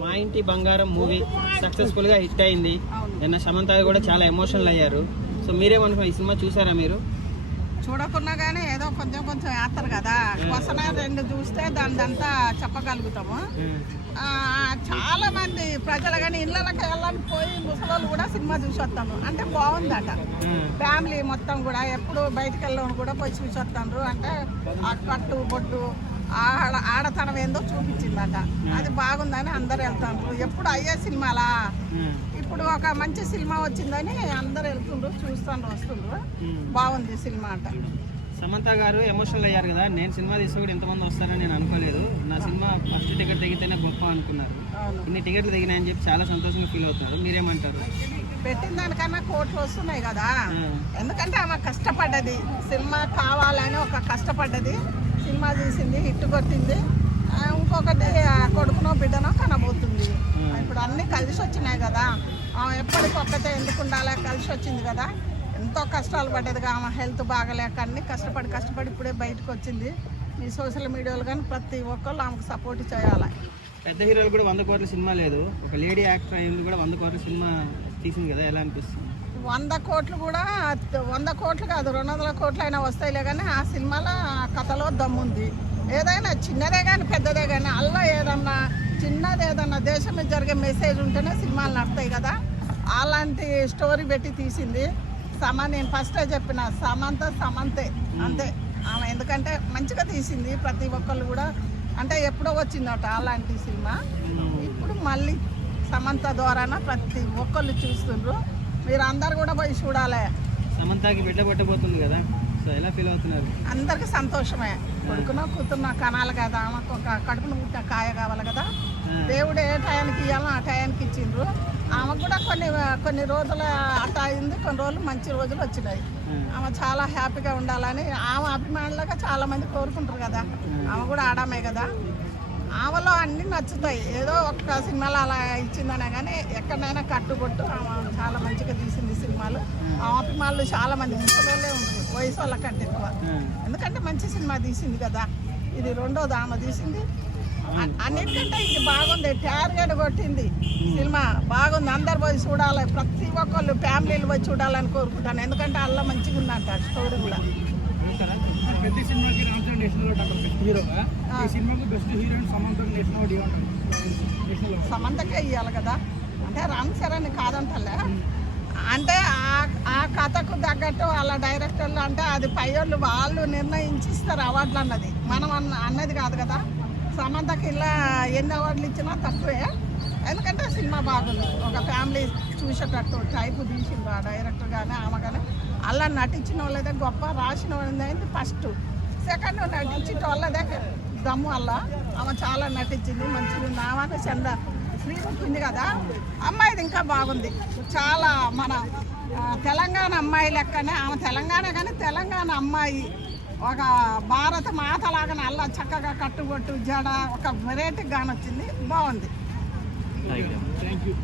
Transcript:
మా ఇంటి బంగారం మూవీ సక్సెస్ఫుల్ గా హిట్ అయింది. నిన్న సమంత కూడా చాలా ఎమోషనల్ అయ్యారు. సో మీరేమనుకున్నారు, ఈ సినిమా చూసారా మీరు? చూడకున్నా కానీ ఏదో కొంచెం కొంచెం వేస్తారు కదా, వసన రెండు చూస్తే దానిదంతా చెప్పగలుగుతాము. చాలా మంది ప్రజలు కానీ ఇళ్ళకి వెళ్ళని పోయి ముసలోళ్ళు కూడా సినిమా చూసి వస్తాను అంటే బాగుందట. ఫ్యామిలీ మొత్తం కూడా ఎప్పుడు బయటకు వెళ్ళని కూడా పోయి చూసి వస్తాను. అంటే ఆ కట్టు బొట్టు ఆడతనం ఏందో చూపించిందట. అది బాగుందని అందరు వెళ్తాను. ఎప్పుడు అయ్యే సినిమాలా, ఇప్పుడు ఒక మంచి సినిమా వచ్చిందని అందరు వెళ్తుండ్రు, చూస్తాను, వస్తుండ్రు. బాగుంది సినిమా అంట. సమంత గారు ఎమోషనల్ అయ్యారు కదా, నేను సినిమా తీస్తే కూడా ఎంతమంది వస్తారని నేను అనుకోలేదు. నా సినిమా ఫస్ట్ టికెట్ తెగితేనే గొప్ప అనుకున్నారు. ఇన్ని టికెట్లు తెగినాయని చెప్పి చాలా సంతోషంగా ఫీల్ అవుతున్నారు. మీరేమంటారు? పెట్టిన దానికన్నా కోట్లు వస్తున్నాయి కదా, ఎందుకంటే ఆమె కష్టపడ్డది. సినిమా కావాలని ఒక కష్టపడ్డది, సినిమా తీసింది, హిట్ కొట్టింది. ఇంకొకటి కొడుకునో బిడ్డనో కనబోతుంది. ఇప్పుడు అన్నీ కలిసి వచ్చినాయి కదా, ఎప్పటికొక్కతే ఎందుకు ఉండాలి, కలిసి వచ్చింది కదా. ఎంతో కష్టాలు పడ్డదిగా, ఆమె హెల్త్ బాగలేక అన్నీ కష్టపడి ఇప్పుడే బయటకు వచ్చింది. ఈ సోషల్ మీడియాలో కానీ ప్రతి ఒక్కళ్ళు ఆమెకు సపోర్ట్ చేయాలి. పెద్ద హీరోలు కూడా 100 కోట్ల సినిమా లేదు, ఒక లేడీ యాక్టర్ అయింది కూడా 100 కోట్ల సినిమా తీసింది కదా, ఎలా అనిపిస్తుంది? 100 కోట్లు కూడా 100 కోట్లు కాదు, 200 కోట్లు అయినా వస్తాయిలే. కానీ ఆ సినిమాలో కథలో దమ్ముంది. ఏదైనా చిన్నదే కానీ పెద్దదే కానీ అల్లా ఏదన్నా చిన్నది ఏదన్నా దేశం మీద జరిగే మెసేజ్ ఉంటేనే సినిమాలు నడతాయి కదా. అలాంటి స్టోరీ పెట్టి తీసింది. నేను ఫస్టే చెప్పిన, సమంతే అంతే ఆమె. ఎందుకంటే మంచిగా తీసింది. ప్రతి ఒక్కళ్ళు కూడా అంటే ఎప్పుడో వచ్చిందట అలాంటి సినిమా. ఇప్పుడు మళ్ళీ సమంత ద్వారాన ప్రతి ఒక్కళ్ళు చూస్తుండ్రు. మీరు అందరు కూడా పోయి చూడాలి. సమంతకి బిడ్డ పట్టబోతుంది కదా, సో ఎలా ఫీల్ అవుతున్నారు? అందరికి సంతోషమే. కొడుకునో కూతురునో కనాలి కదా, ఆమెకు ఒక కడుపును పుట్టిన కాయ కావాలి కదా. దేవుడు ఏ టయానికి ఇవ్వాలో ఆ టయానికి ఇచ్చిండ్రు. ఆమెకు కూడా కొన్ని రోజులు అట్ట అయింది, కొన్ని రోజులు మంచి రోజులు వచ్చినాయి. ఆమె చాలా హ్యాపీగా ఉండాలని ఆమె అభిమానులుగా చాలా మంది కోరుకుంటారు కదా. ఆమె కూడా ఆడామే కదా, ఆమెలో అన్నీ నచ్చుతాయి. ఏదో ఒక్క సినిమాలో అలా ఇచ్చిందనే కానీ ఎక్కడైనా కట్టుబొట్టు ఆమె చాలా మంచిగా తీసింది సినిమాలు. ఆ అభిమానులు చాలా మంది ముసలోళ్ళే ఉంటారు, వయసు వాళ్ళకంటే ఎక్కువ. ఎందుకంటే మంచి సినిమా తీసింది కదా. ఇది రెండోది ఆమె తీసింది. అన్నిటికంటే ఇది బాగుంది, టార్గెట్ కొట్టింది సినిమా, బాగుంది. అందరు పోయి చూడాలి, ప్రతి ఒక్కళ్ళు ఫ్యామిలీలు పోయి చూడాలని కోరుకుంటాను. ఎందుకంటే అలా మంచిగా ఉందంట స్టోరీ కూడా. సమంతకే ఇవ్వాలి కదా, అంటే రామ్ చరణ్ కాదంటలే. అంటే ఆ కథకు తగ్గట్టు వాళ్ళ డైరెక్టర్లు అంటే అది పైయోళ్ళు వాళ్ళు నిర్ణయించిస్తారు అవార్డులు అన్నది, మనం అన్నది కాదు కదా. సమంతకి ఇలా ఎన్ని అవార్డులు ఇచ్చినా తక్కువే. ఎందుకంటే సినిమా బాగుంది, ఒక ఫ్యామిలీ చూసేటట్టు టైపు తీసింది ఆ డైరెక్టర్ కానీ ఆమె కానీ. అలా నటించిన వాళ్ళదే గొప్ప, రాసిన వాళ్ళది ఫస్ట్. సెకండ్ నటించిన వాళ్ళదే దమ్ము. అలా ఆమె చాలా నటించింది, మంచిగా ఉంది. ఆమె చంద శ్రీముఖి ఉంది కదా, అమ్మాయిది ఇంకా బాగుంది చాలా. మన తెలంగాణ అమ్మాయి లెక్కనే ఆమె, తెలంగాణ కానీ తెలంగాణ అమ్మాయి ఒక భారత మాత లాగానే అలా చక్కగా కట్టుబొట్టు జడ ఒక వెరైటీ గాని వచ్చింది, బాగుంది. Thank you.